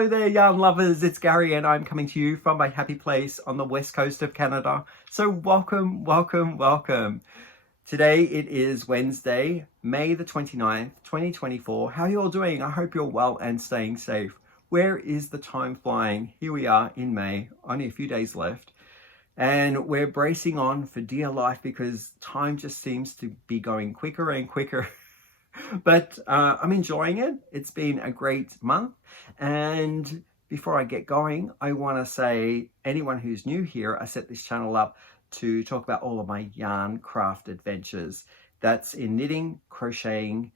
Hello there, yarn lovers. It's Gary and I'm coming to you from my happy place on the west coast of Canada. So welcome, welcome, welcome. Today it is Wednesday, May the 29th, 2024. How are you all doing? I hope you're well and staying safe. Where is the time flying? Here we are in May, only a few days left. And we're bracing on for dear life because time just seems to be going quicker and quicker. But I'm enjoying it. It's been a great month. And before I get going, I want to say anyone who's new here, I set this channel up to talk about all of my yarn craft adventures. That's in knitting, crocheting,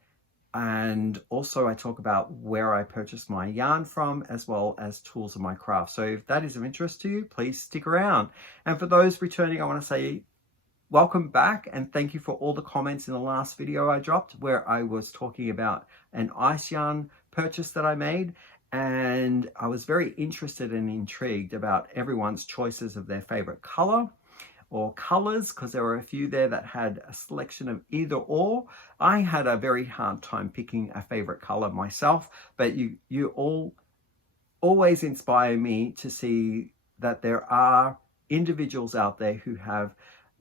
and also I talk about where I purchase my yarn from, as well as tools of my craft. So if that is of interest to you, please stick around. And for those returning, I want to say welcome back and thank you for all the comments in the last video I dropped where I was talking about an ice yarn purchase that I made, and I was very interested and intrigued about everyone's choices of their favorite color or colors, because there were a few there that had a selection of either or. I had a very hard time picking a favorite color myself, but you all always inspire me to see that there are individuals out there who have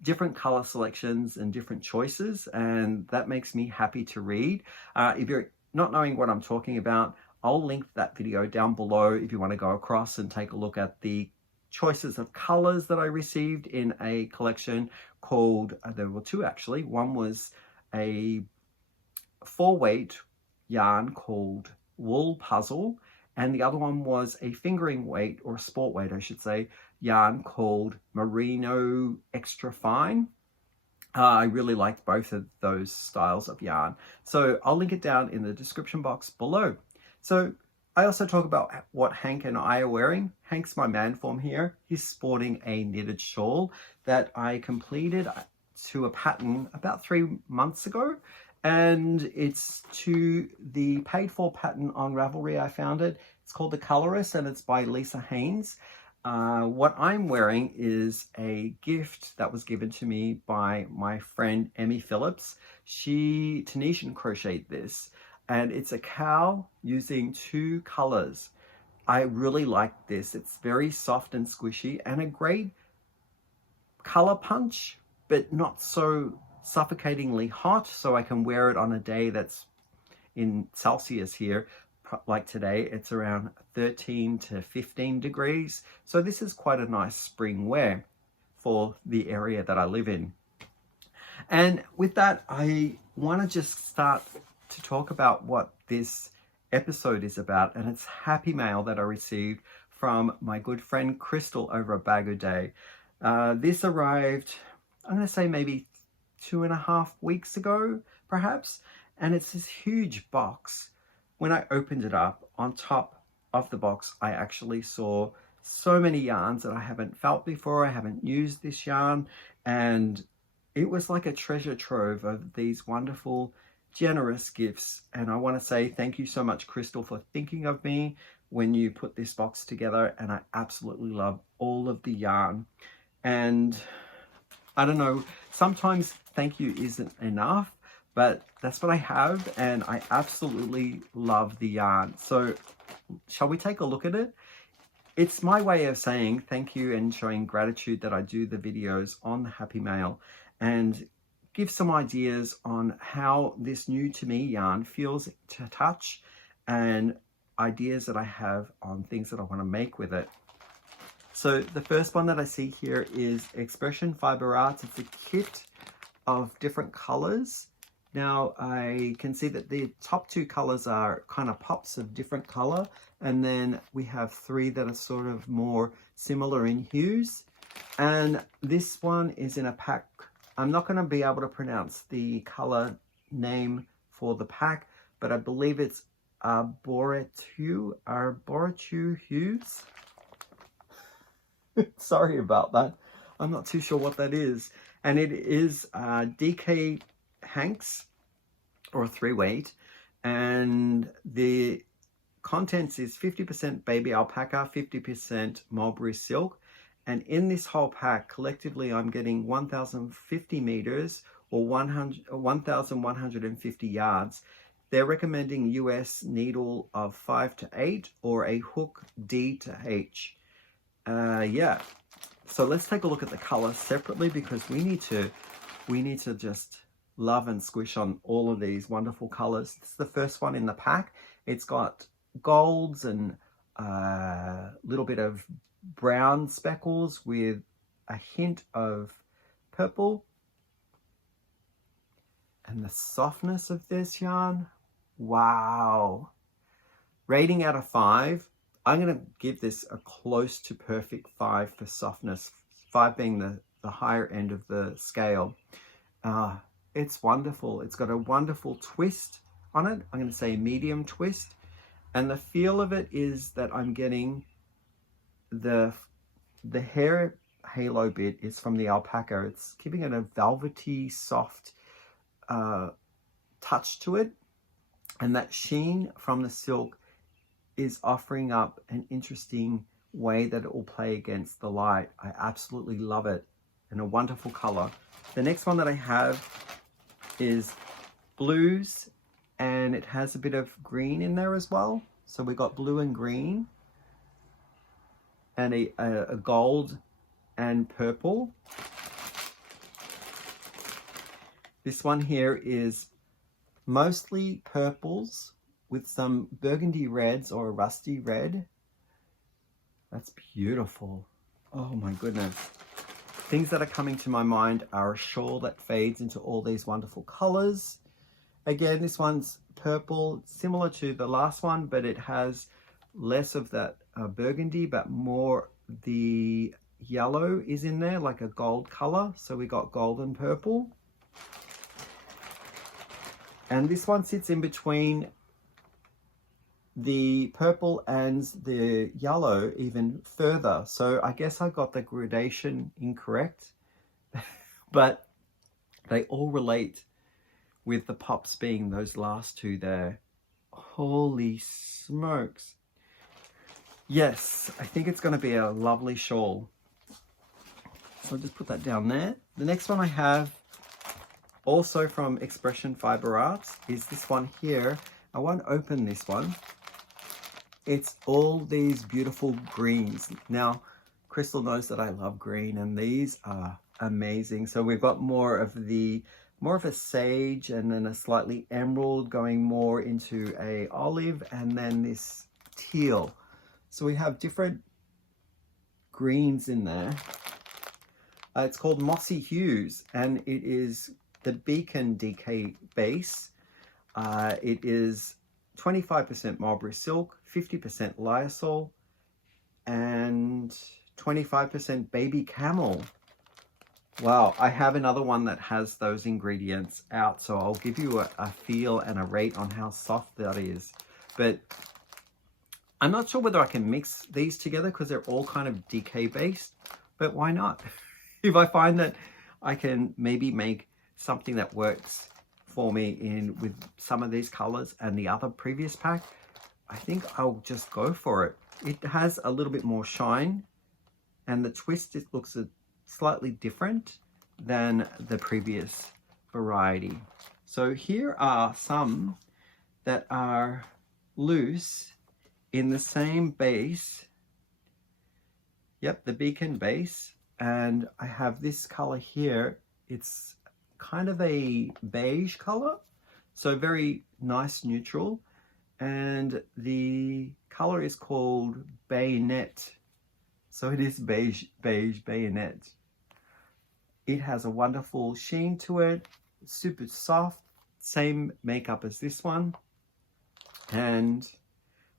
different color selections and different choices, and that makes me happy to read. If you're not knowing what I'm talking about, I'll link that video down below if you want to go across and take a look at the choices of colors that I received in a collection called, there were two actually. One was a 4-weight yarn called Wool Puzzle, and the other one was a fingering weight, or a sport weight I should say, yarn called Merino Extra Fine. I really liked both of those styles of yarn, so I'll link it down in the description box below. So I also talk about what Hank and I are wearing. Hank's my man form here. He's sporting a knitted shawl that I completed to a pattern about 3 months ago, and it's to the paid for pattern on Ravelry. I found it. It's called the Colourist and it's by Lisa Haynes. What I'm wearing is a gift that was given to me by my friend Emme Phillips. She Tunisian crocheted this, and it's a cowl using 2 colors. I really like this. It's very soft and squishy and a great color punch, but not so suffocatingly hot, so I can wear it on a day that's in Celsius here. Like today, it's around 13 to 15 degrees. So this is quite a nice spring wear for the area that I live in. And with that, I want to just start to talk about what this episode is about. And it's happy mail that I received from my good friend Crystal over at Bag O' Day. This arrived, I'm going to say maybe 2.5 weeks ago, perhaps. And it's this huge box. When I opened it up, on top of the box, I actually saw so many yarns that I haven't felt before. I haven't used this yarn, and it was like a treasure trove of these wonderful, generous gifts. And I want to say thank you so much, Crystal, for thinking of me when you put this box together. And I absolutely love all of the yarn. And I don't know, sometimes thank you isn't enough, but that's what I have, and I absolutely love the yarn. So shall we take a look at it? It's my way of saying thank you and showing gratitude that I do the videos on the Happy Mail, and give some ideas on how this new to me yarn feels to touch, and ideas that I have on things that I want to make with it. So the first one that I see here is Expression Fiber Arts. It's a kit of different colors. Now I can see that the top 2 colors are kind of pops of different color, and then we have 3 that are sort of more similar in hues. And this one is in a pack. I'm not going to be able to pronounce the color name for the pack, but I believe it's Arboretu hues. Sorry about that. I'm not too sure what that is. And it is DK Hanks, or a 3-weight, and the contents is 50% baby alpaca, 50% mulberry silk. And in this whole pack, collectively, I'm getting 1,050 meters or 1,150 yards. They're recommending US needle of 5 to 8 or a hook D to H. Yeah, so let's take a look at the colors separately, because we need to just love and squish on all of these wonderful colors. This is the first one in the pack. It's got golds and a little bit of brown speckles with a hint of purple. And the softness of this yarn, wow. Rating out of 5, I'm going to give this a close to perfect 5 for softness, 5 being the higher end of the scale. It's wonderful. It's got a wonderful twist on it. I'm going to say medium twist. And the feel of it is that I'm getting the hair halo bit is from the alpaca. It's giving it a velvety, soft touch to it. And that sheen from the silk is offering up an interesting way that it will play against the light. I absolutely love it, and a wonderful color. The next one that I have is blues, and it has a bit of green in there as well. So we got blue and green, and a gold and purple. This one here is mostly purples with some burgundy reds or a rusty red. That's beautiful. Oh my goodness. Things that are coming to my mind are a shawl that fades into all these wonderful colors. Again, this one's purple, similar to the last one, but it has less of that burgundy, but more the yellow is in there, like a gold color. So we got gold and purple. And this one sits in between the purple and the yellow even further. So I guess I got the gradation incorrect, but they all relate, with the pops being those last two there. Holy smokes. Yes, I think it's going to be a lovely shawl. So I'll just put that down there. The next one I have, also from Expression Fiber Arts, is this one here. I won't open this one. It's all these beautiful greens. Now, Crystal knows that I love green, and these are amazing. So we've got more of a sage, and then a slightly emerald going more into a olive, and then this teal. So we have different greens in there. It's called Mossy Hues, and it is the Beacon DK base. It is 25% mulberry silk, 50% lyocell, and 25% baby camel. Wow, I have another one that has those ingredients out, so I'll give you a feel and a rate on how soft that is. But I'm not sure whether I can mix these together because they're all kind of DK based, but why not? If I find that I can maybe make something that works for me with some of these colors and the other previous pack, I think I'll just go for it. It has a little bit more shine, and the twist, it looks slightly different than the previous variety. So here are some that are loose in the same base. Yep, the Beacon base. And I have this color here. It's kind of a beige color, so very nice neutral. And the color is called Bayonet. So it is beige bayonet. It has a wonderful sheen to it, super soft, same makeup as this one. And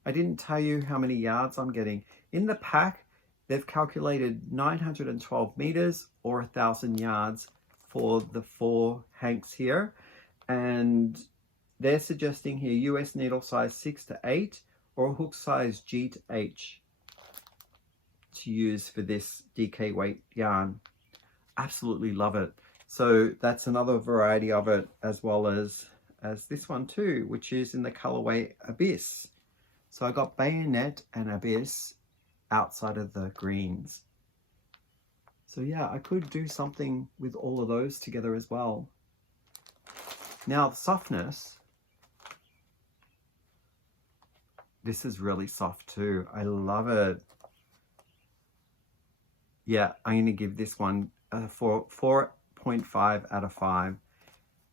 I didn't tell you how many yards I'm getting. In the pack, they've calculated 912 meters or 1,000 yards for the 4 hanks here. And they're suggesting here US needle size 6 to 8 or hook size G to H to use for this DK weight yarn. Absolutely love it. So that's another variety of it, as well as this one too, which is in the colorway Abyss. So I got Bayonet and Abyss outside of the greens. So yeah, I could do something with all of those together as well. Now the softness, this is really soft too. I love it. Yeah, I'm going to give this one a 4.5 out of 5.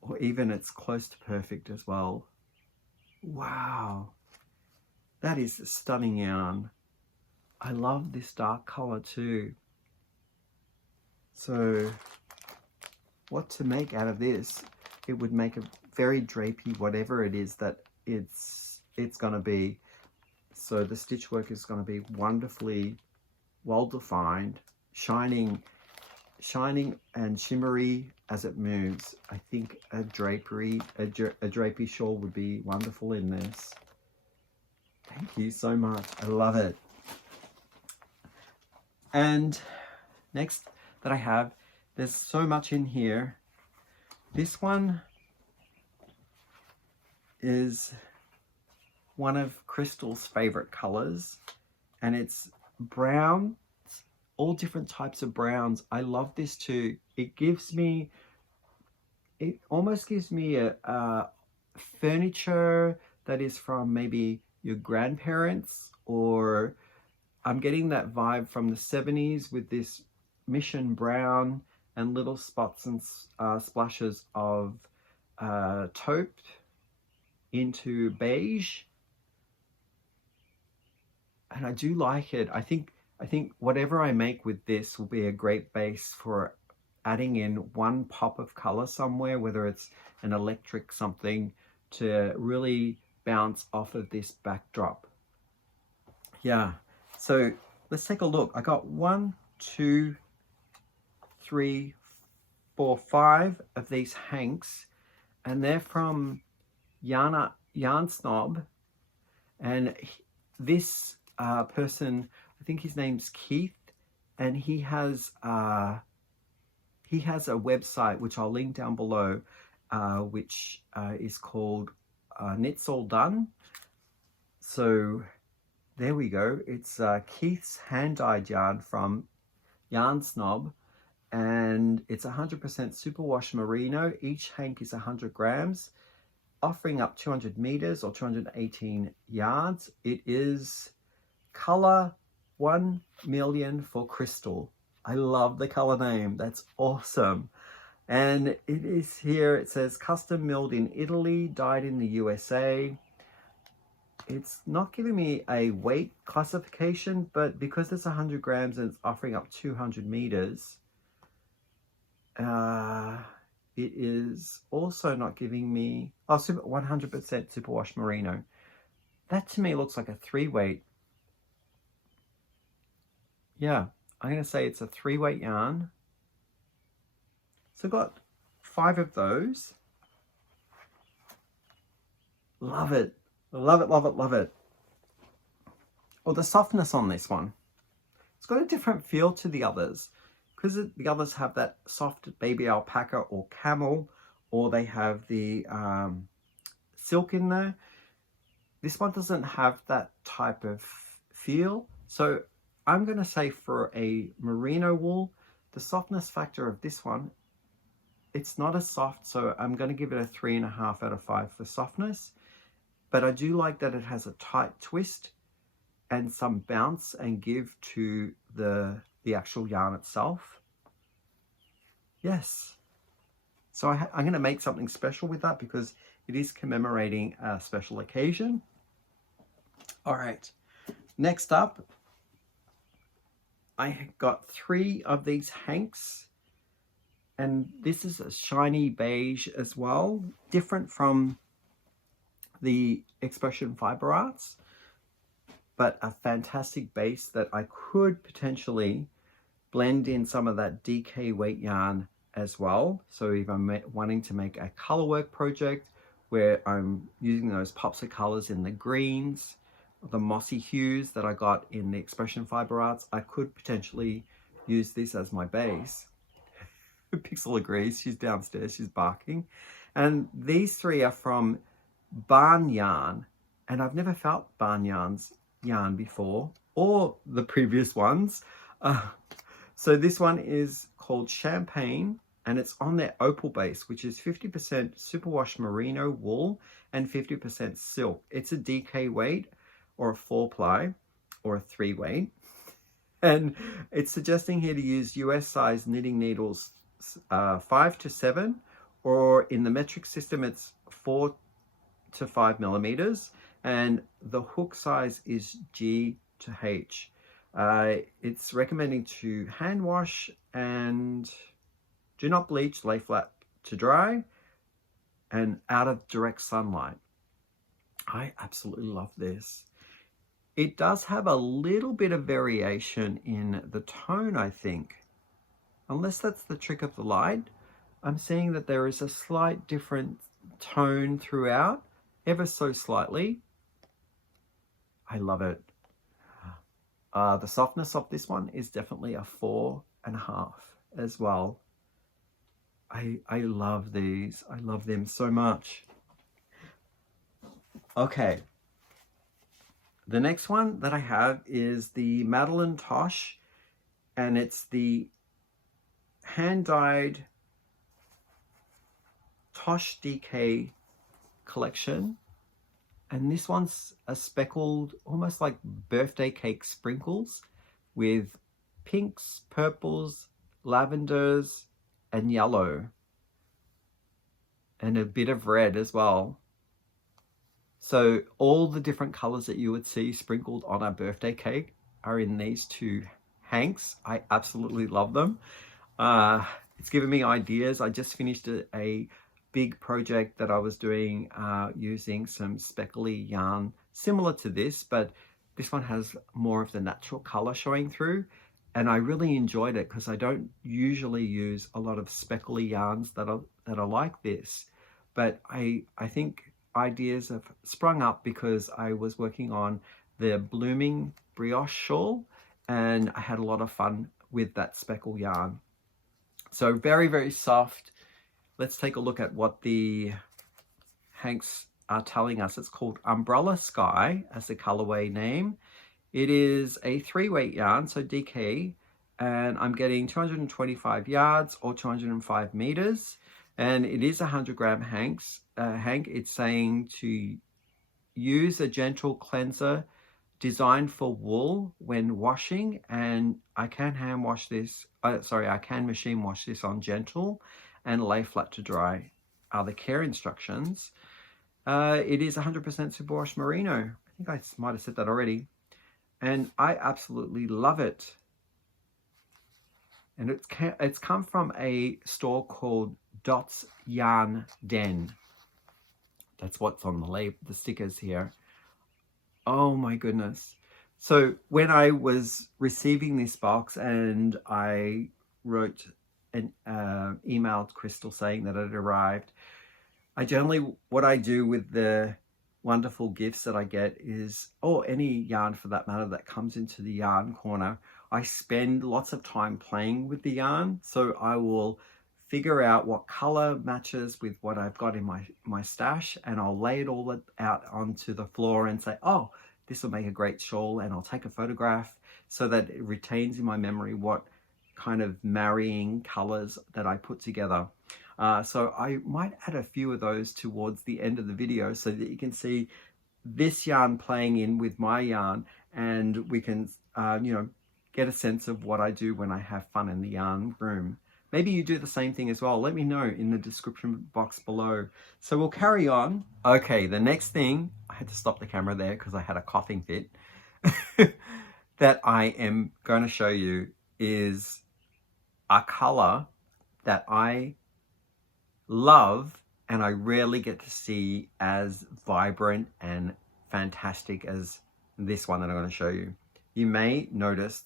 Or even it's close to perfect as well. Wow. That is a stunning yarn. I love this dark color too. So what to make out of this? It would make a very drapey, whatever it is that it's going to be. So the stitch work is going to be wonderfully well defined, shining and shimmery as it moves. I think a drapey shawl would be wonderful in this. Thank you so much. I love it. And next that I have, there's so much in here. This one is one of Crystal's favorite colors, and it's brown, all different types of browns. I love this too. It almost gives me a furniture that is from maybe your grandparents, or I'm getting that vibe from the 70s with this mission brown and little spots and splashes of taupe into beige. And I do like it. I think whatever I make with this will be a great base for adding in one pop of color somewhere, whether it's an electric something, to really bounce off of this backdrop. Yeah, so let's take a look. I got 1, 2, 3, 4, 5 of these hanks, and they're from Yarn Snob. And this person, I think his name's Keith, and he has a website which I'll link down below, which is called Knits All Done. So there we go. It's Keith's hand-dyed yarn from Yarn Snob, and it's 100% superwash merino. Each hank is 100 grams, offering up 200 meters or 218 yards. It is color 1 million for Crystal. I love the color name. That's awesome. And it is here, it says custom milled in Italy, dyed in the USA. It's not giving me a weight classification, but because it's 100 grams and it's offering up 200 meters, it is also not giving me 100% superwash merino. That to me looks like a 3-weight. Yeah, I'm going to say it's a 3-weight yarn. So I've got 5 of those. Love it. Love it, love it, love it. Oh, the softness on this one. It's got a different feel to the others, because the others have that soft baby alpaca or camel, or they have the silk in there. This one doesn't have that type of feel. So I'm going to say for a merino wool, the softness factor of this one, it's not as soft, so I'm going to give it a 3.5 out of 5 for softness. But I do like that it has a tight twist and some bounce and give to the actual yarn itself. Yes. So I'm going to make something special with that because it is commemorating a special occasion. All right. Next up, I got 3 of these hanks. And this is a shiny beige as well, different from the Expression Fiber Arts, but a fantastic base that I could potentially blend in some of that DK weight yarn as well. So if I'm wanting to make a color work project where I'm using those pops of colors in the greens, the mossy hues that I got in the Expression Fiber Arts, I could potentially use this as my base. Pixel agrees, she's downstairs, she's barking. And these 3 are from Barn Yarn, and I've never felt Barn Yarn's yarn before, or the previous ones. So this one is called Champagne, and it's on their opal base, which is 50% superwash merino wool and 50% silk. It's a DK weight, or a 4-ply or a 3-weight. And it's suggesting here to use US size knitting needles 5 to 7, or in the metric system it's 4 to 5 millimeters, and the hook size is G to H. It's recommending to hand wash and do not bleach, lay flat to dry, and out of direct sunlight. I absolutely love this. It does have a little bit of variation in the tone, I think. Unless that's the trick of the light, I'm seeing that there is a slight different tone throughout, ever so slightly. I love it. The softness of this one is definitely a 4.5 as well. I love these. I love them so much. Okay. The next one that I have is the Madelinetosh, and it's the hand-dyed Tosh DK collection. And this one's a speckled, almost like birthday cake sprinkles with pinks, purples, lavenders, and yellow, and a bit of red as well. So all the different colors that you would see sprinkled on a birthday cake are in these two hanks. I absolutely love them. It's given me ideas. I just finished a big project that I was doing using some speckly yarn similar to this, but this one has more of the natural color showing through, and I really enjoyed it because I don't usually use a lot of speckly yarns that are like this. But I think ideas have sprung up because I was working on the blooming brioche shawl, and I had a lot of fun with that speckle yarn. So very, very soft. Let's take a look at what the hanks are telling us. It's called Umbrella Sky as the colorway name. It is a 3-weight yarn, so DK, and I'm getting 225 yards or 205 meters, and it is 100-gram hank. It's saying to use a gentle cleanser designed for wool when washing, and I can hand wash this, I can machine wash this on gentle and lay flat to dry are the care instructions. It is 100% superwash merino. I think I might have said that already. And I absolutely love it. And it's come from a store called Dot's Yarn Den. That's what's on the stickers here. Oh my goodness. So when I was receiving this box and I wrote an emailed Crystal saying that it arrived, what I do with the wonderful gifts that I get is, or any yarn for that matter that comes into the yarn corner, I spend lots of time playing with the yarn. So I will figure out what color matches with what I've got in my stash, and I'll lay it all out onto the floor and say, oh, this will make a great shawl, and I'll take a photograph so that it retains in my memory what kind of marrying colors that I put together. So I might add a few of those towards the end of the video so that you can see this yarn playing in with my yarn, and we can get a sense of what I do when I have fun in the yarn room. Maybe you do the same thing as well. Let me know in the description box below. So we'll carry on. Okay, the next thing, I had to stop the camera there because I had a coughing fit, that I am going to show you is a color that I love and I rarely get to see as vibrant and fantastic as this one that I'm going to show you. You may notice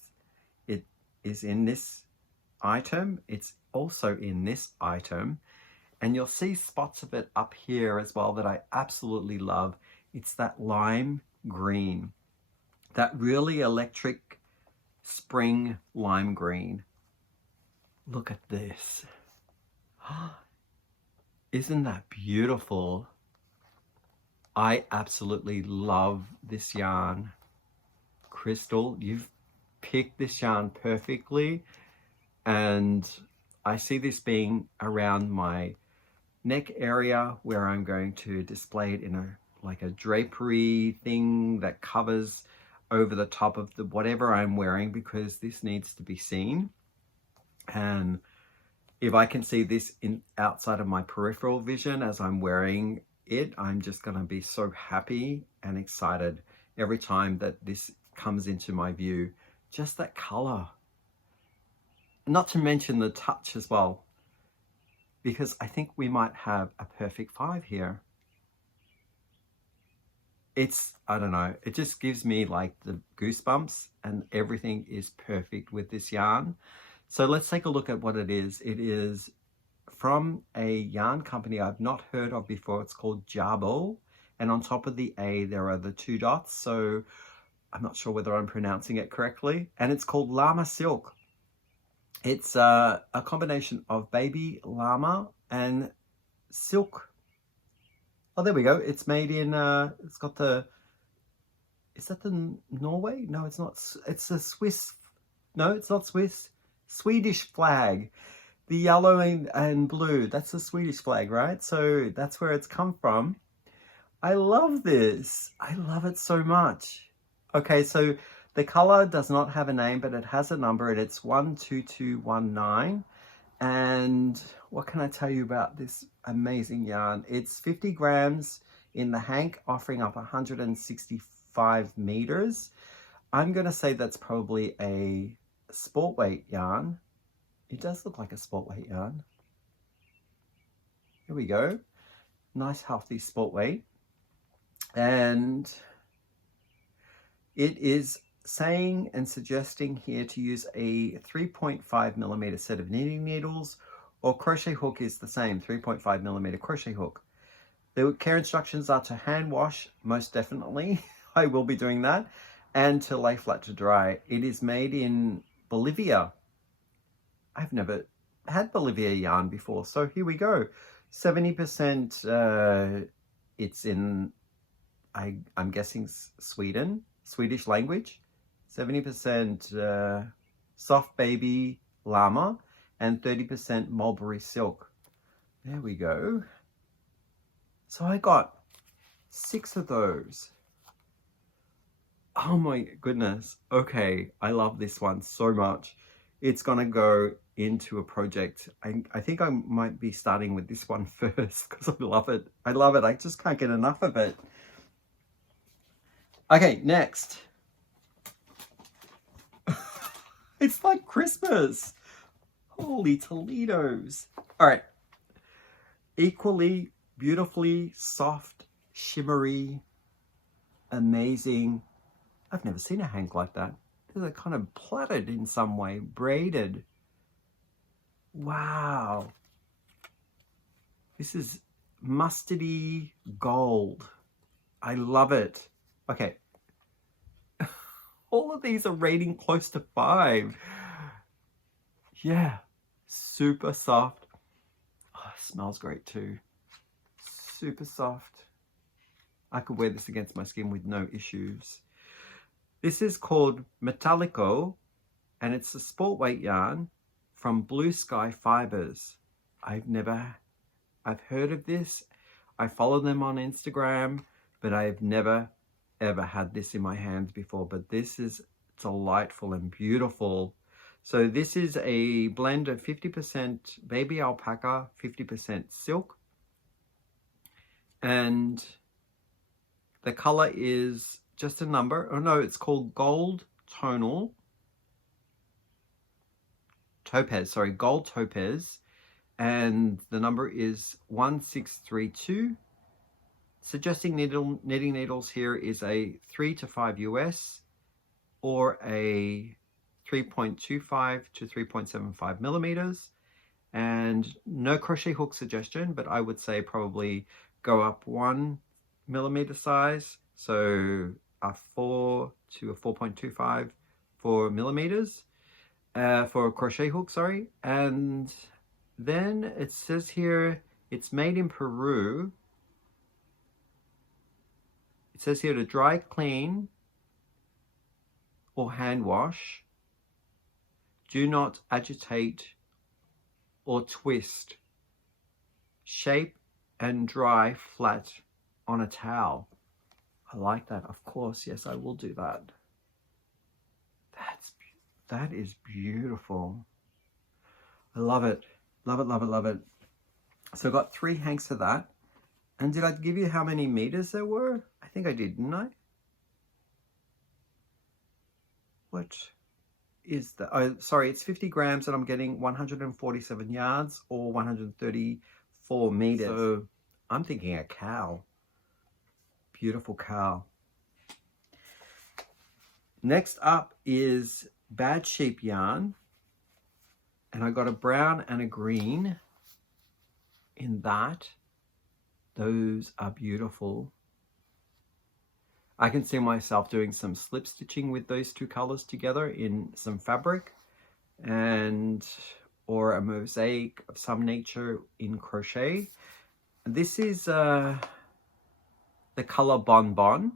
it is in this item, it's also in this item, and you'll see spots of it up here as well that I absolutely love. It's that lime green, that really electric spring lime green. Look at this. Isn't that beautiful? I absolutely love this yarn. Crystal, you've picked this yarn perfectly, and I see this being around my neck area where I'm going to display it in a like a drapery thing that covers over the top of the whatever I'm wearing, because this needs to be seen. And if I can see this in outside of my peripheral vision as I'm wearing it, I'm just going to be so happy and excited every time that this comes into my view. Just that color, not to mention the touch as well, because I think we might have a perfect 5 here. It's, I don't know, it just gives me like the goosebumps, and everything is perfect with this yarn. So let's take a look at what it is. It is from a yarn company I've not heard of before. It's called Chiagoo, and on top of the A there are the 2 dots, so I'm not sure whether I'm pronouncing it correctly. And it's called Llama Silk. It's a combination of baby llama and silk. Oh, there we go. It's made in, it's got the, is that the Norway? No, it's not. It's a Swiss. No, it's not Swiss. Swedish flag. The yellow and blue. That's the Swedish flag, right? So that's where it's come from. I love this. I love it so much. Okay, so the color does not have a name, but it has a number, and it's 12219. And what can I tell you about this amazing yarn? It's 50 grams in the hank, offering up 165 meters. I'm going to say that's probably a sport weight yarn. It does look like a sport weight yarn. Here we go. Nice healthy sport weight. And it is saying and suggesting here to use a 3.5 millimeter set of knitting needles, or crochet hook is the same, 3.5 millimeter crochet hook. The care instructions are to hand wash, most definitely. I will be doing that, and to lay flat to dry. It is made in Bolivia. I've never had Bolivia yarn before, so here we go. 70% it's in, I'm guessing Sweden, Swedish language. 70% soft baby llama, and 30% mulberry silk. There we go. So I got 6 of those. Oh my goodness. Okay, I love this one so much. It's gonna go into a project. I think I might be starting with this one first, because I love it. I love it. I just can't get enough of it. Okay, next. It's like Christmas. Holy Toledos. All right. Equally beautifully soft, shimmery, amazing. I've never seen a hank like that. They're kind of plaited in some way, braided. Wow. This is mustardy gold. I love it. Okay. All of these are rating close to 5. Yeah, super soft. Oh, it smells great too. Super soft. I could wear this against my skin with no issues. This is called Metallico, and it's a sport weight yarn from Blue Sky Fibers. I've heard of this. I follow them on Instagram, but I've never ever had this in my hands before. But this is delightful and beautiful. So this is a blend of 50% baby alpaca, 50% silk, and the color is just a number. Oh no, it's called gold tonal topaz, sorry, gold topaz, and the number is 1632. Suggesting knitting needles here is a 3 to 5 US, or a 3.25 to 3.75 millimeters, and no crochet hook suggestion, but I would say probably go up 1 millimeter size, so a 4 to a 4.25 for millimeters for a crochet hook, sorry. And then it says here it's made in Peru. It says here to dry clean or hand wash. Do not agitate or twist. Shape and dry flat on a towel. I like that. Of course, yes, I will do that. That is beautiful. I love it. Love it, love it, love it. So I got 3 hanks of that. And did I give you how many meters there were? I think I did, didn't I? What is that? Oh, sorry, it's 50 grams and I'm getting 147 yards or 134 meters. So I'm thinking a cowl. Beautiful cowl. Next up is Bad Sheep yarn. And I got a brown and a green in that. Those are beautiful. I can see myself doing some slip stitching with those 2 colors together in some fabric or a mosaic of some nature in crochet. This is the color Bon Bon.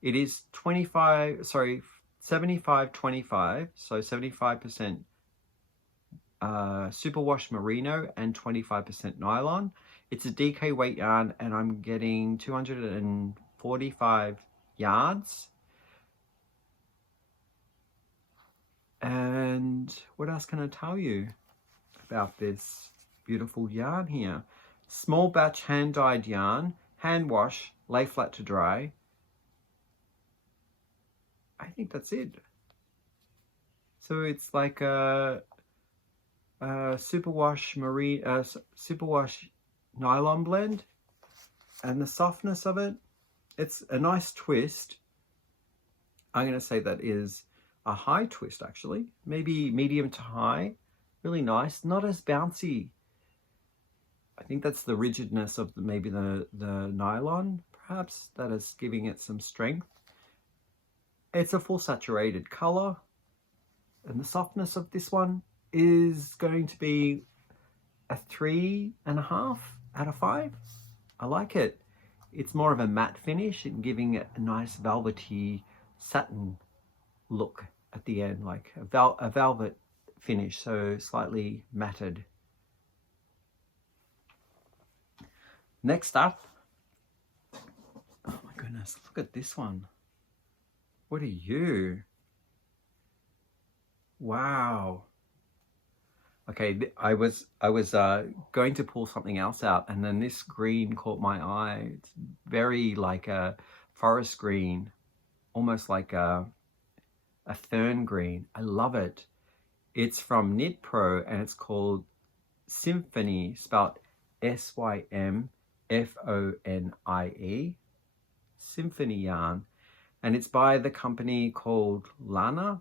It is 75-25, so 75% superwash merino and 25% nylon. It's a DK weight yarn and I'm getting 245 yards. And what else can I tell you about this beautiful yarn here? Small batch hand dyed yarn, hand wash, lay flat to dry. I think that's it. So it's like a superwash superwash nylon blend, and the softness of it, it's a nice twist. I'm going to say that is a high twist, actually, maybe medium to high. Really nice, not as bouncy. I think that's the rigidness of maybe the nylon, perhaps, that is giving it some strength. It's a full saturated color, and the softness of this one is going to be a 3.5 out of 5. I like it. It's more of a matte finish and giving it a nice velvety satin look at the end, like a velvet finish, so slightly matted. Next up, oh my goodness, look at this one. What are you? Wow. Okay, I was going to pull something else out, and then this green caught my eye. It's very like a forest green, almost like a fern green. I love it. It's from KnitPro and it's called Symphony, spelled S-Y-M-F-O-N-I-E. Symphony yarn. And it's by the company called Luna.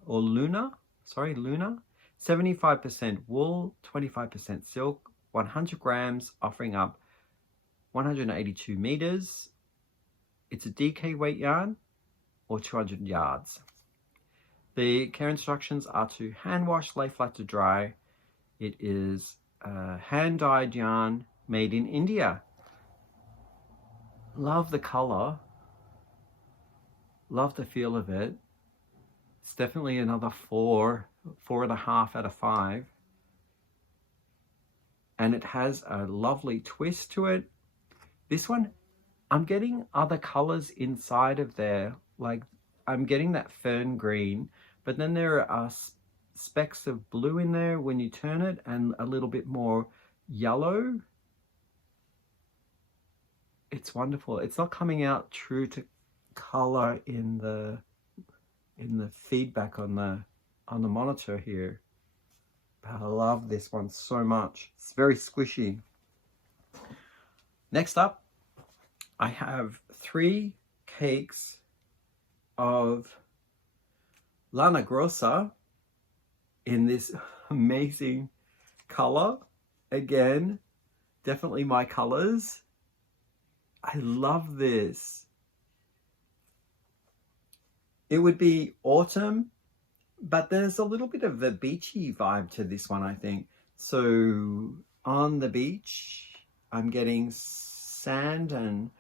75% wool, 25% silk, 100 grams, offering up 182 meters. It's a DK weight yarn or 200 yards. The care instructions are to hand wash, lay flat to dry. It is hand dyed yarn made in India. Love the color. Love the feel of it. It's definitely another 4.5 out of 5. And it has a lovely twist to it. This one, I'm getting other colors inside of there. Like I'm getting that fern green, but then there are specks of blue in there when you turn it, and a little bit more yellow. It's wonderful. It's not coming out true to color in the feedback on the monitor here, but I love this one so much. It's very squishy. Next up, I have 3 cakes of Lana Grossa in this amazing color. Again, definitely my colors. I love this. It would be autumn, but there's a little bit of a beachy vibe to this one, I think. So on the beach, I'm getting sand and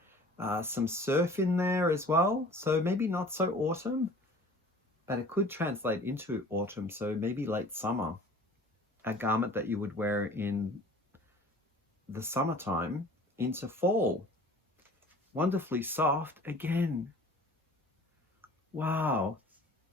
some surf in there as well. So maybe not so autumn, but it could translate into autumn. So maybe late summer, a garment that you would wear in the summertime into fall. Wonderfully soft. Again, Wow,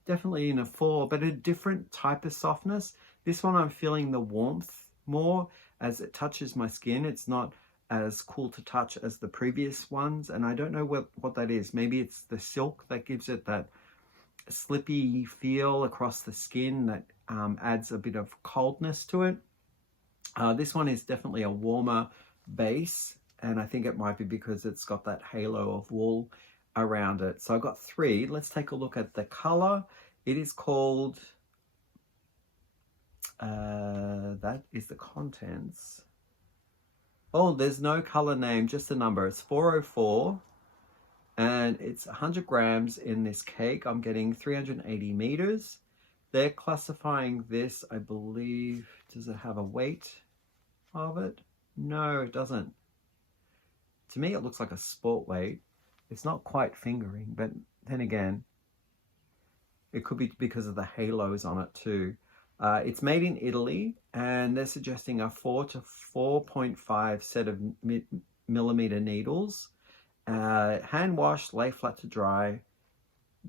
definitely in a 4, but a different type of softness. This one I'm feeling the warmth more as it touches my skin. It's not as cool to touch as the previous ones, and I don't know what that is. Maybe it's the silk that gives it that slippy feel across the skin that adds a bit of coldness to it. This one is definitely a warmer base, and I think it might be because it's got that halo of wool around it. So I've got 3. Let's take a look at the color. It is called, that is the contents. Oh, there's no color name, just a number. It's 404, and it's 100 grams in this cake. I'm getting 380 meters. They're classifying this, I believe, does it have a weight of it? No, it doesn't. To me, it looks like a sport weight. It's not quite fingering, but then again, it could be because of the halos on it too. It's made in Italy, and they're suggesting a 4 to 4.5 set of millimeter needles. Hand wash, lay flat to dry.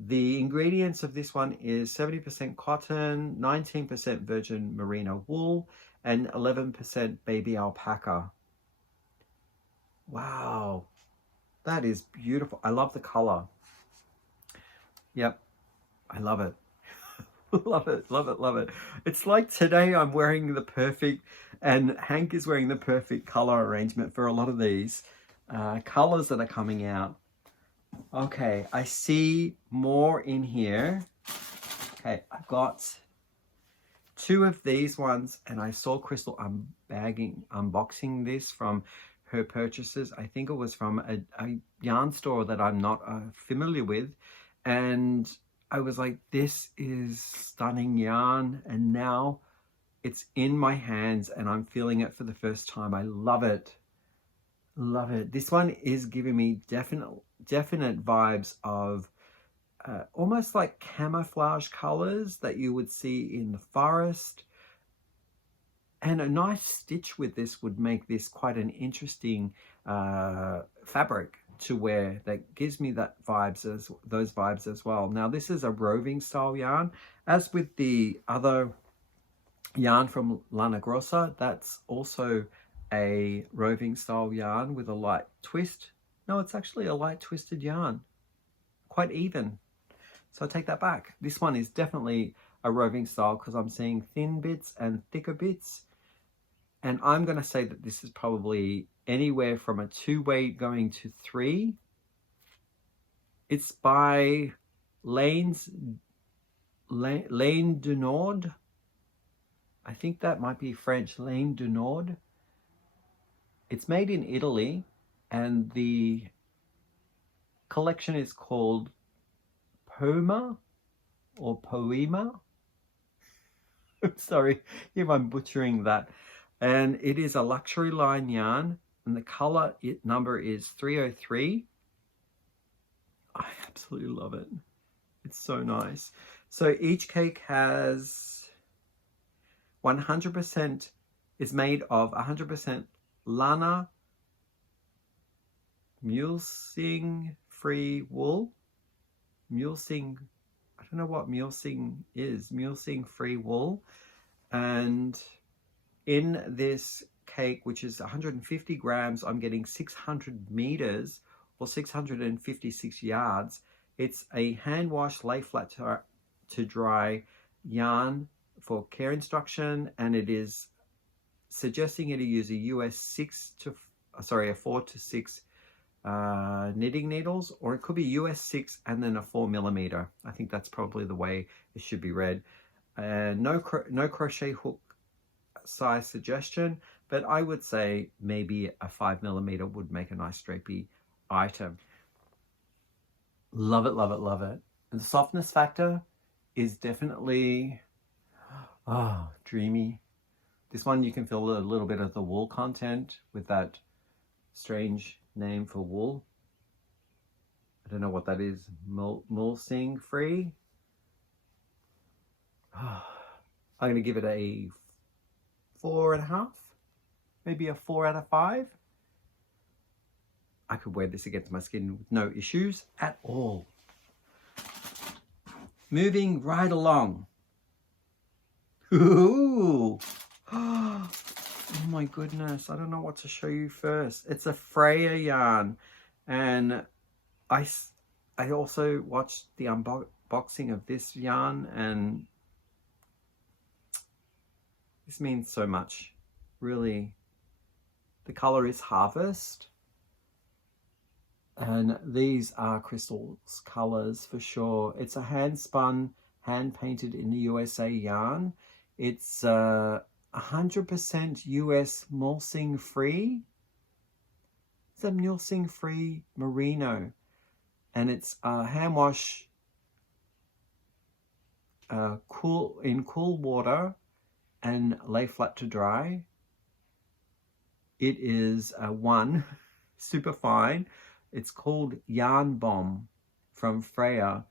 The ingredients of this one is 70% cotton, 19% virgin merino wool, and 11% baby alpaca. Wow, that is beautiful. I love the color. Yep, I love it. Love it, love it, love it. It's like today I'm wearing the perfect, and Hank is wearing the perfect color arrangement for a lot of these colors that are coming out. Okay, I see more in here. Okay, I've got 2 of these ones, and I saw Crystal unboxing this from her purchases. I think it was from a yarn store that I'm not familiar with, and I was like, this is stunning yarn, and now it's in my hands and I'm feeling it for the first time. I love it. Love it. This one is giving me definite vibes of almost like camouflage colors that you would see in the forest. And a nice stitch with this would make this quite an interesting fabric to wear that gives me those vibes as well. Now this is a roving style yarn, as with the other yarn from Lana Grossa. That's also a roving style yarn with a light twist. No, it's actually a light twisted yarn, quite even. So I take that back. This one is definitely a roving style because I'm seeing thin bits and thicker bits. And I'm going to say that this is probably anywhere from a 2-weight going to 3. It's by Lane du Nord. I think that might be French, Lane du Nord. It's made in Italy, and the collection is called Poma or Poema. I'm sorry if I'm butchering that. And it is a luxury line yarn, and the color number is 303. I absolutely love it. It's so nice. So each cake has 100%, is made of 100% Lana mulesing free wool. Mulesing, I don't know what mulesing is. Mulesing free wool. And in this cake, which is 150 grams, I'm getting 600 meters or 656 yards. It's a hand wash, lay flat to dry yarn for care instruction, and it is suggesting you to use a 4 to 6 knitting needles, or it could be US 6 and then a 4mm. I think that's probably the way it should be read. No crochet hook size suggestion, but I would say maybe a 5mm would make a nice drapey item. Love it, love it, love it. And the softness factor is definitely dreamy. This one you can feel a little bit of the wool content with that strange name for wool. I don't know what that is. Mulesing free. I'm going to give it a 4.5, maybe a 4 out of 5. I could wear this against my skin with no issues at all. moving right along. Ooh. Oh my goodness, I don't know what to show you first. It's a Freya yarn, and I also watched the unboxing of this yarn, and this means so much, really. The color is Harvest, and these are crystals colors for sure. It's a hand spun, hand painted in the USA yarn. It's 100% US mulesing free. It's a mulesing free merino, and it's hand wash in cool water and lay flat to dry. It is one super fine. It's called Yarn Bomb from Freya,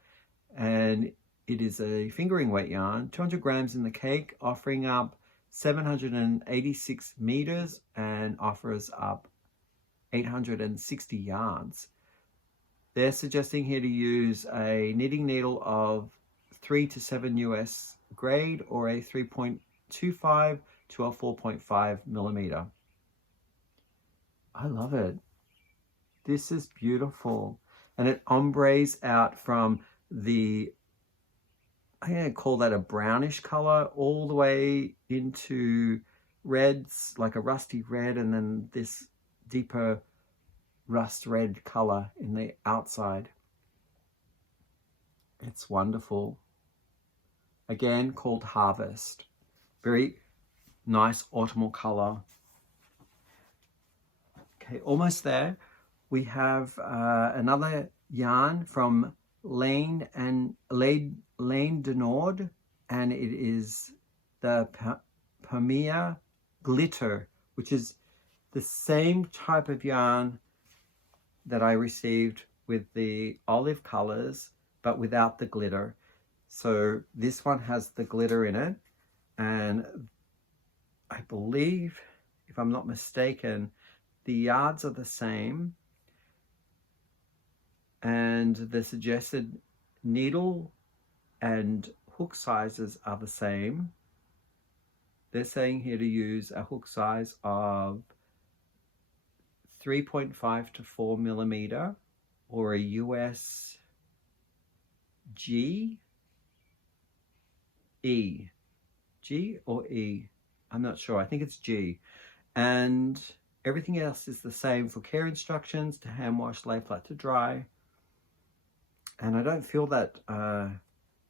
and it is a fingering weight yarn, 200 grams in the cake, offering up 786 meters and offers up 860 yards. They're suggesting here to use a knitting needle of 3 to 7 US grade, or a 3.25 to a 4.5 millimeter. I love it. This is beautiful, and it ombres out from the, I'm going to call that a brownish color, all the way into reds, like a rusty red, and then this deeper rust red color in the outside. It's wonderful. Again, called Harvest. Very nice autumnal color. Okay, almost there. We have another yarn from Lane de Nord, and it is the Pamia Glitter, which is the same type of yarn that I received with the olive colors, but without the glitter. So this one has the glitter in it, and I believe, if I'm not mistaken, the yards are the same, and the suggested needle and hook sizes are the same. They're saying here to use a hook size of 3.5 to 4 millimeter, or a US G or E. I'm not sure. I think it's G. And everything else is the same for care instructions, to hand wash, lay flat to dry. And I don't feel that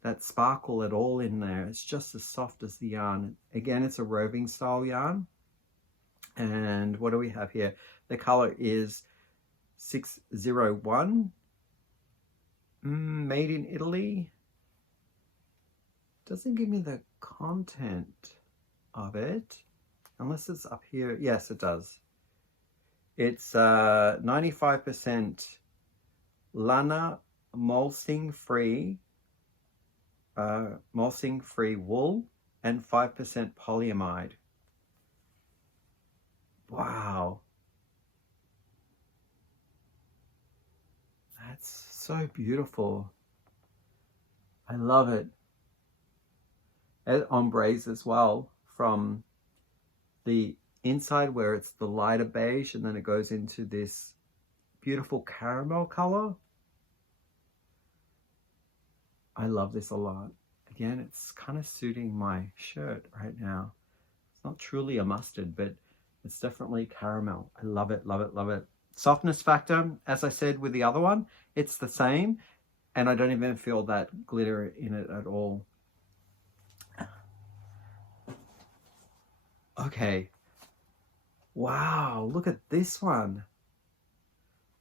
that sparkle at all in there. It's just as soft as the yarn. Again, it's a roving style yarn. And what do we have here? The color is 601, made in Italy. Doesn't give me the content of it, unless it's up here. Yes, it does. It's 95% Lana mulesing free wool, and 5% polyamide. Wow, that's so beautiful. I love it. It ombres as well from the inside, where it's the lighter beige, and then it goes into this beautiful caramel color. I love this a lot. Again, it's kind of suiting my shirt right now. It's not truly a mustard, but it's definitely caramel. I love it, love it, love it. Softness factor, as I said with the other one, it's the same, and I don't even feel that glitter in it at all. Okay. Wow, look at this one.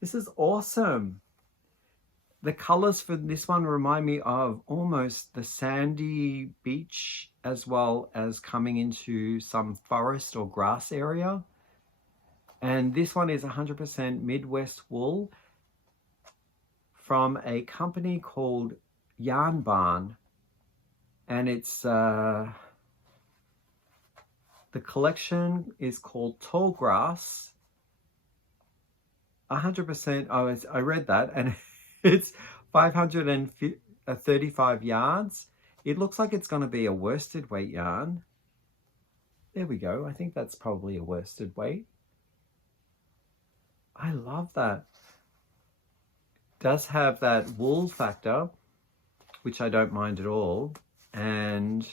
This is awesome. The colors for this one remind me of almost the sandy beach, as well as coming into some forest or grass area. And this one is 100% Midwest wool from a company called Yarn Barn. And it's the collection is called Tall Grass. 100%, I read that, and it's 550 35 yards. It looks like it's going to be a worsted weight yarn. There we go. I think that's probably a worsted weight. I love that. Does have that wool factor, which I don't mind at all. And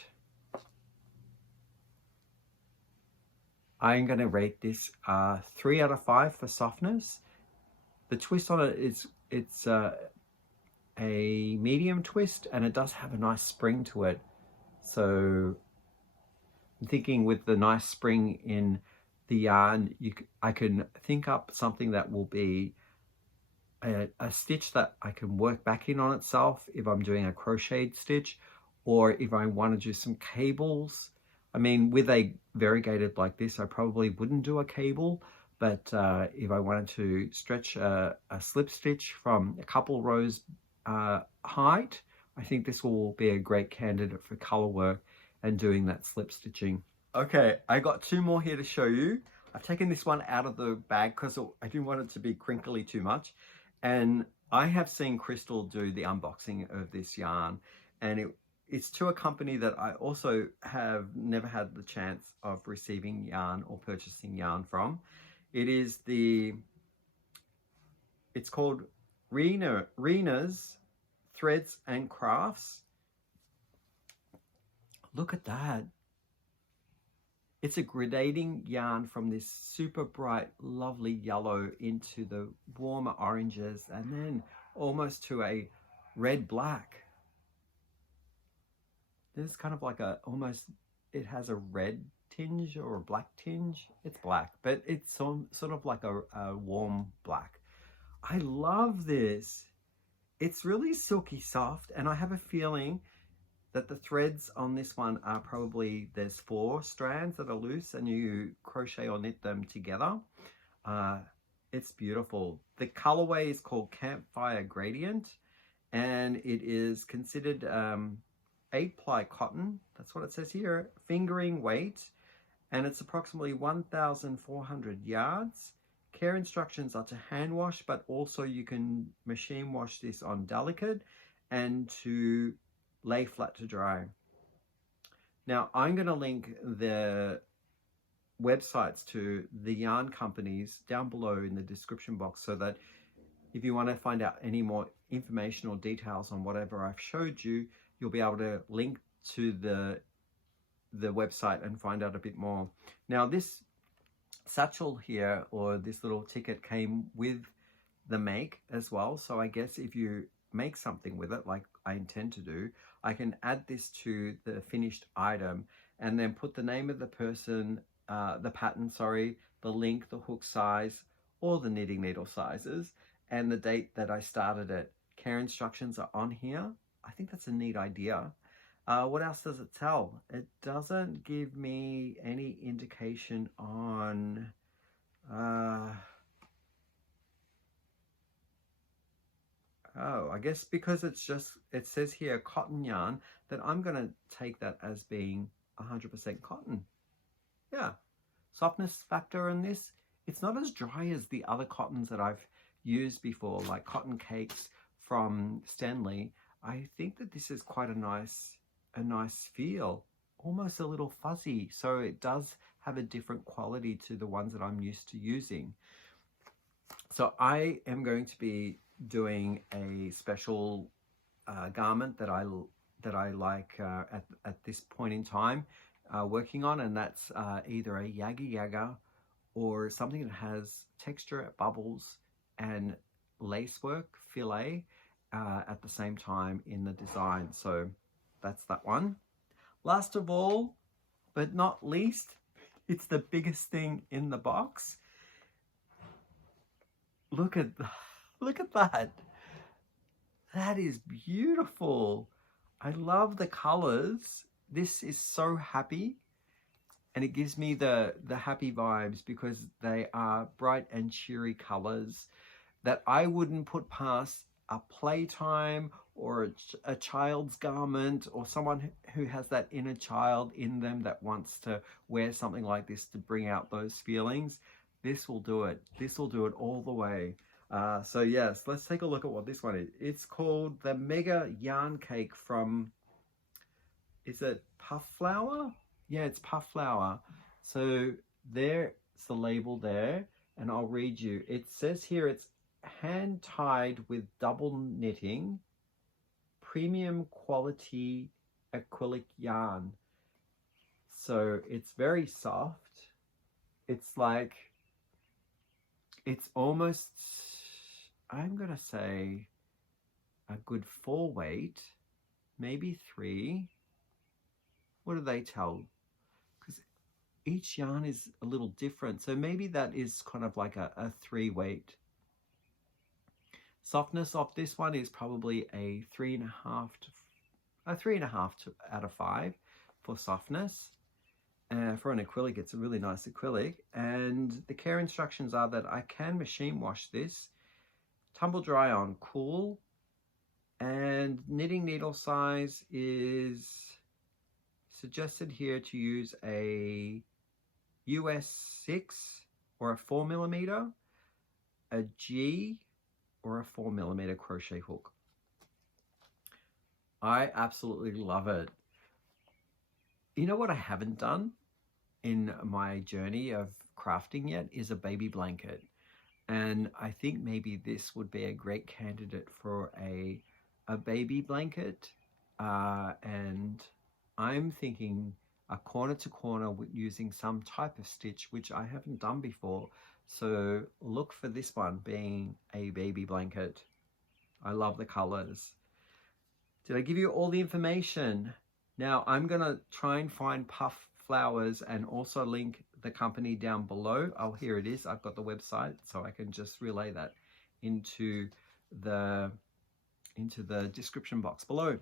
I'm going to rate this 3 out of 5 for softness. The twist on it is it's a medium twist, and it does have a nice spring to it. So I'm thinking with the nice spring in the yarn, I can think up something that will be a stitch that I can work back in on itself if I'm doing a crocheted stitch, or if I want to do some cables. I mean, with a variegated like this, I probably wouldn't do a cable, but if I wanted to stretch a slip stitch from a couple rows height, I think this will be a great candidate for color work and doing that slip stitching. Okay, I got 2 more here to show you. I've taken this one out of the bag because I didn't want it to be crinkly too much. And I have seen Crystal do the unboxing of this yarn, and it's to a company that I also have never had the chance of receiving yarn or purchasing yarn from. It's called Reena's Threads and Crafts. Look at that. It's a gradating yarn from this super bright, lovely yellow into the warmer oranges, and then almost to a red black. There's kind of like it has a red tinge or a black tinge. It's black, but it's sort of like a warm black. I love this. It's really silky soft, and I have a feeling that the threads on this one are probably, there's 4 strands that are loose and you crochet or knit them together. It's beautiful. The colorway is called Campfire Gradient, and it is considered 8-ply cotton. That's what it says here. Fingering weight, and it's approximately 1,400 yards. Care instructions are to hand wash, but also you can machine wash this on delicate and to lay flat to dry. Now I'm going to link the websites to the yarn companies down below in the description box, so that if you want to find out any more information or details on whatever I've showed you, you'll be able to link to the website and find out a bit more. Now this satchel here, or this little ticket, came with the make as well, so I guess if you make something with it like I intend to do, I can add this to the finished item and then put the name of the person, the pattern, sorry, the link, the hook size, or the knitting needle sizes, and the date that I started it. Care instructions are on here. I think that's a neat idea. What else does it tell? It doesn't give me any indication on oh, I guess because it says here cotton yarn, that I'm going to take that as being 100% cotton. Yeah. Softness factor in this, it's not as dry as the other cottons that I've used before, like Cotton Cakes from Stanley. I think that this is quite a nice feel, almost a little fuzzy. So it does have a different quality to the ones that I'm used to using. So I am going to be doing a special garment that I like at this point in time working on, and that's either a yaga or something that has texture, bubbles, and lacework fillet at the same time in the design. So that's that one. Last of all, but not least, it's the biggest thing in the box. Look at that. That is beautiful. I love the colors. This is so happy, and it gives me the happy vibes because they are bright and cheery colors that I wouldn't put past a playtime or a child's garment, or someone who has that inner child in them that wants to wear something like this to bring out those feelings. This will do it. This will do it all the way. So yes, let's take a look at what this one is. It's called the Mega Yarn Cake from, is it Puff Flower? Yeah, it's Puff Flower. So there's the label there, and I'll read you. It says here it's hand tied with double knitting, premium quality acrylic yarn. So it's very soft. It's like, it's almost, I'm gonna say a good 4 weight, maybe 3. What do they tell? Because each yarn is a little different. So maybe that is kind of like a 3 weight. Softness of this one is probably a 3.5 out of 5 for softness. For an acrylic, it's a really nice acrylic. And the care instructions are that I can machine wash this, tumble dry on cool, and knitting needle size is suggested here to use a US 6 or a 4mm, a G or a 4mm crochet hook. I absolutely love it. You know what I haven't done in my journey of crafting yet is a baby blanket. And I think maybe this would be a great candidate for a baby blanket. And I'm thinking a corner to corner using some type of stitch, which I haven't done before. So look for this one being a baby blanket. I love the colors. Did I give you all the information? Now I'm gonna try and find Puff Flowers and also link the company down below. Oh, here it is. I've got the website, so I can just relay that into the description box below.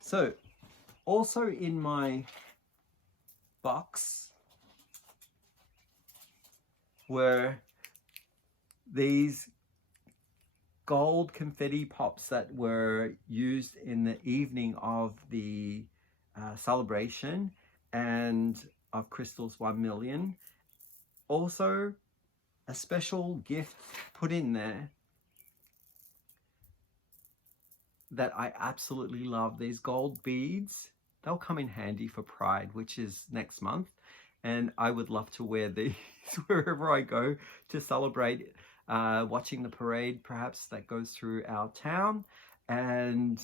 So also in my box were these gold confetti pops that were used in the evening of the celebration and of Crystal's 1 million. Also a special gift put in there that I absolutely love. These gold beads, they'll come in handy for Pride, which is next month, and I would love to wear these wherever I go to celebrate watching the parade perhaps that goes through our town. And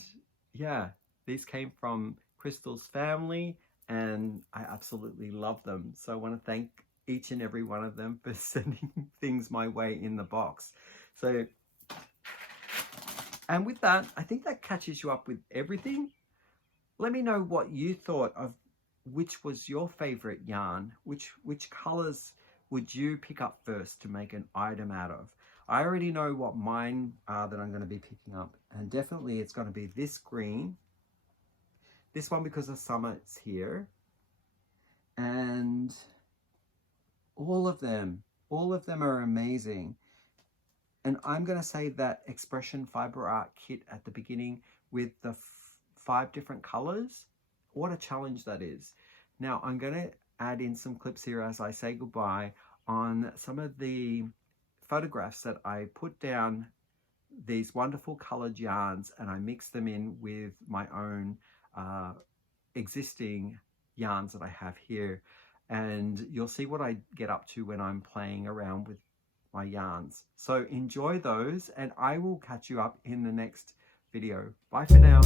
yeah, these came from Crystal's family and I absolutely love them. So I want to thank each and every one of them for sending things my way in the box. So, and with that, I think that catches you up with everything. Let me know what you thought of, which was your favorite yarn, which colors would you pick up first to make an item out of? I already know what mine are that I'm going to be picking up, and definitely it's going to be this green, this one because the summer's here, and all of them are amazing. And I'm going to say that Expression Fiber Art kit at the beginning with the 5 different colors, what a challenge that is. Now I'm going to add in some clips here as I say goodbye on some of the photographs that I put down, these wonderful colored yarns, and I mix them in with my own existing yarns that I have here, and you'll see what I get up to when I'm playing around with my yarns. So enjoy those, and I will catch you up in the next video. Bye for now.